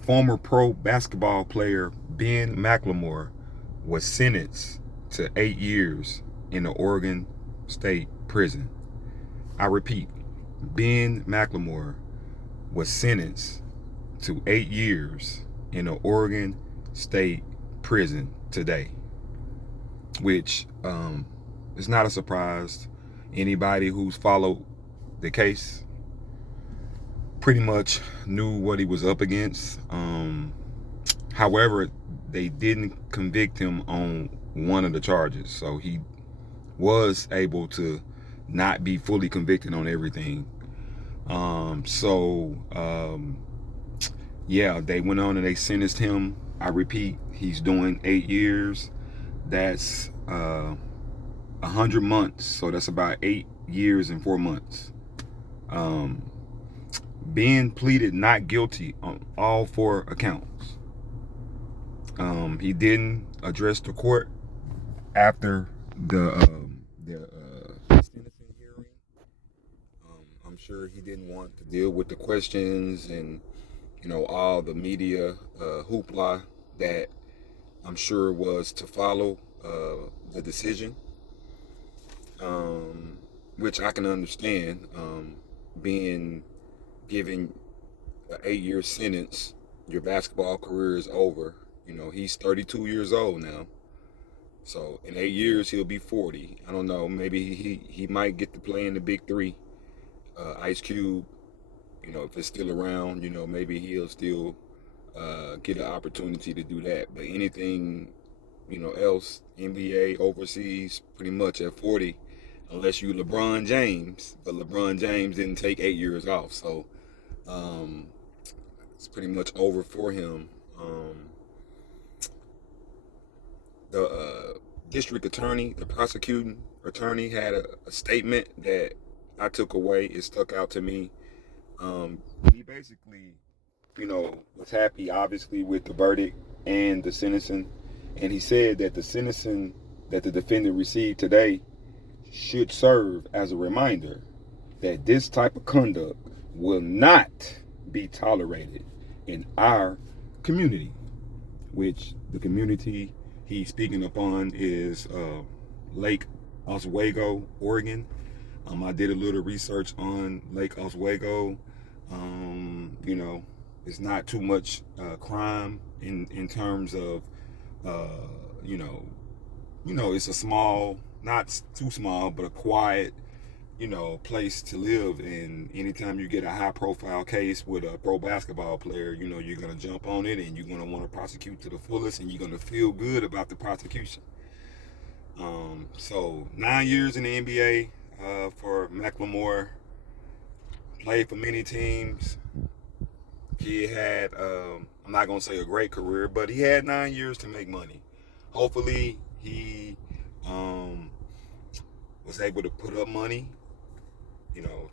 former pro basketball player Ben McClemore was sentenced to 8 years in the Oregon State Prison. I repeat, Ben McClemore was sentenced to 8 years in the Oregon State Prison today, which is not a surprise. Anybody who's followed the case pretty much knew what he was up against. However, they didn't convict him on one of the charges, so he was able to not be fully convicted on everything. Yeah, they went on and they sentenced him. I repeat, he's doing 8 years. That's 100 months, so that's about 8 years and 4 months. Um, Ben pleaded not guilty on all four accounts. He didn't address the court after the sentencing hearing. I'm sure he didn't want to deal with the questions and all the media hoopla that I'm sure was to follow the decision, which I can understand. Being given an 8 year sentence, your basketball career is over. He's 32 years old now. So in 8 years he'll be 40. I don't know. Maybe he might get to play in the big three. Ice Cube, if it's still around, maybe he'll still get an opportunity to do that. But anything, else, NBA, overseas, pretty much at 40, unless you LeBron James. But LeBron James didn't take 8 years off, so um, it's pretty much over for him. The district attorney, the prosecuting attorney, had a statement that I took away. It stuck out to me. He basically, was happy, obviously, with the verdict and the sentencing. And he said that the sentencing that the defendant received today should serve as a reminder that this type of conduct will not be tolerated in our community, which the community he's speaking upon is Lake Oswego, Oregon. I did a little research on Lake Oswego. It's not too much crime in terms of uh, you know, it's a small, not too small, but a quiet, place to live. And anytime you get a high profile case with a pro basketball player, you're going to jump on it and you're going to want to prosecute to the fullest and you're going to feel good about the prosecution. So 9 years in the NBA for McClemore, played for many teams. He had, I'm not going to say a great career, but he had 9 years to make money. Hopefully, he um, was able to put up money,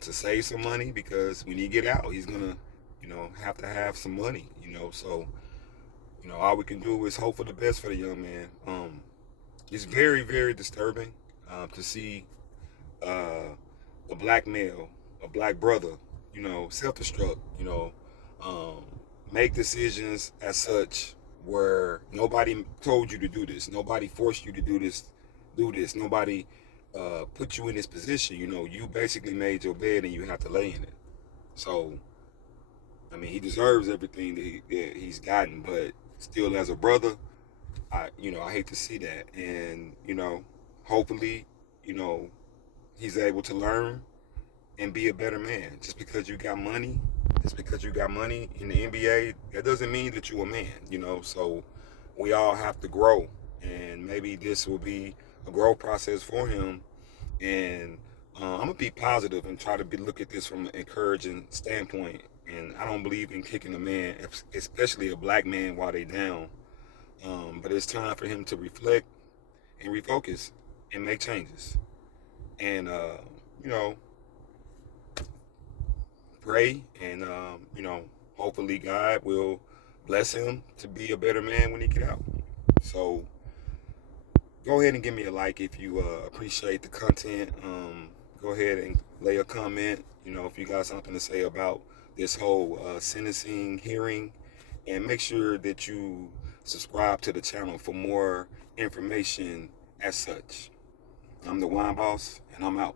to save some money because when he get out, he's gonna, have to have some money, So, all we can do is hope for the best for the young man. It's very, very disturbing to see a black male, a black brother, self-destruct, um, make decisions as such where nobody told you to do this, nobody forced you to do this, nobody put you in this position. You basically made your bed and you have to lay in it. So, I mean, he deserves everything that he's gotten, but still, as a brother, I hate to see that, and hopefully, you know, he's able to learn and be a better man. Just because you got money in the NBA, that doesn't mean that you're a man, So we all have to grow, and maybe this will be a growth process for him. And I'm gonna be positive and try to look at this from an encouraging standpoint. And I don't believe in kicking a man, especially a black man, while they down. But it's time for him to reflect and refocus and make changes. And you know, pray and hopefully God will bless him to be a better man when he get out. So go ahead and give me a like if you appreciate the content. Go ahead and lay a comment. If you got something to say about this whole sentencing hearing And make sure that you subscribe to the channel for more information as such. I'm the Wine Boss, and I'm out.